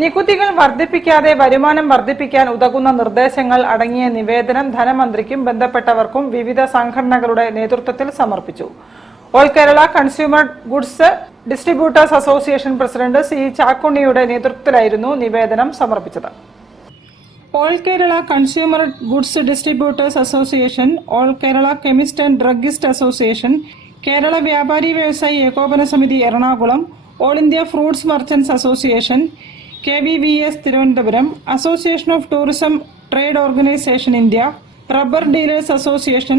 നികുതികൾ വർദ്ധിപ്പിക്കാതെ വരുമാനം വർദ്ധിപ്പിക്കാൻ ഉതകുന്ന നിർദ്ദേശങ്ങൾ അടങ്ങിയ നിവേദനം ധനമന്ത്രിക്കും ബന്ധപ്പെട്ടവർക്കും വിവിധ സംഘടനകളുടെ നേതൃത്വത്തിൽ സമർപ്പിച്ചു. All Kerala consumer goods distributors association president C ചാക്കുണ്ണിയുടെ നേതൃത്വത്തിലായിരുന്നു നിവേദനം സമർപ്പിച്ചത്. All Kerala consumer goods distributors association, all Kerala chemist and druggist association, Kerala Vyapari Vyavasayi Ekopana Samiti Ernakulam, all India fruits merchants association, KBVS Thiruvananthapuram, association of tourism trade organisation India, rubber dealers association,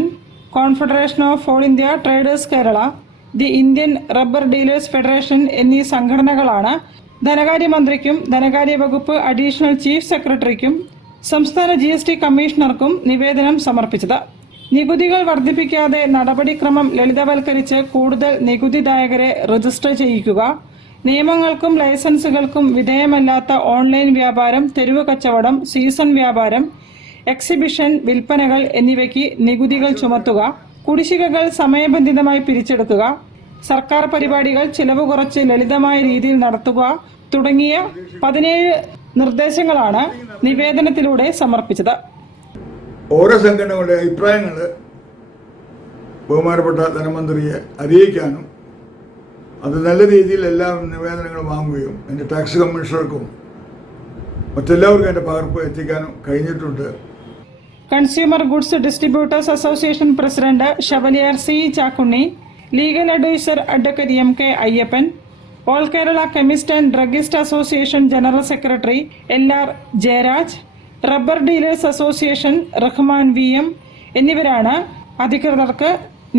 confederation of all India traders Kerala, the Indian rubber dealers federation എന്നീ സംഘടനകളാണ് ധനകാര്യമന്ത്രിക്കും ധനകാര്യ വകുപ്പ് additional chief സെക്രട്ടറിക്കും സംസ്ഥാന GST കമ്മീഷണർക്കും നിവേദനം സമർപ്പിച്ചത്. നികുതികൾ വർദ്ധിപ്പിക്കാതെ നടപടിക്രമം ലളിതവൽക്കരിച്ച് കൂടുതൽ നികുതിദായകരെ രജിസ്റ്റർ ചെയ്യിക്കുക, നിയമങ്ങൾക്കും ലൈസൻസുകൾക്കും വിധേയമല്ലാത്ത ഓൺലൈൻ വ്യാപാരം, തെരുവ് കച്ചവടം, സീസൺ വ്യാപാരം, എക്സിബിഷൻ, വിൽപ്പനകൾ എന്നിവയ്ക്ക് നികുതികൾ ചുമത്തുക, കുടിശ്ശികകൾ സമയബന്ധിതമായി പിരിച്ചെടുക്കുക, സർക്കാർ പരിപാടികൾ ചിലവ് കുറച്ച് ലളിതമായ രീതിയിൽ നടത്തുക തുടങ്ങിയ 17 നിർദ്ദേശങ്ങളാണ് നിവേദനത്തിലൂടെ സമർപ്പിച്ചത്. ഓരോ സംഘടനകളുടെ അഭിപ്രായങ്ങൾ ബഹുമാനപ്പെട്ട ധനമന്ത്രിയെ അറിയിക്കാനും അത് നല്ല രീതിയിൽ എല്ലാ നിവേദനങ്ങളും വാങ്ങുകയും എൻ്റെ ടാക്സ് കമ്മീഷണർക്കും മറ്റെല്ലാവർക്കും എൻ്റെ പകർപ്പ് എത്തിക്കാനും കഴിഞ്ഞിട്ടുണ്ട്. Consumer goods distributors association president chevalier C Chakkunni, legal adviser advocate MK Ayyappan, all Kerala chemist and druggist association general secretary LR Jayaraj, rubber dealers association Rahman VM എന്നിവരാണ് അധികൃതർക്ക്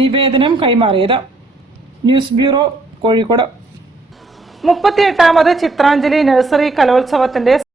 നിവേദനം കൈമാറിയത്. News bureau, Kozhikode. 38ാമത് ചിത്രാഞ്ജലി നഴ്സറി കലോത്സവത്തിന്റെ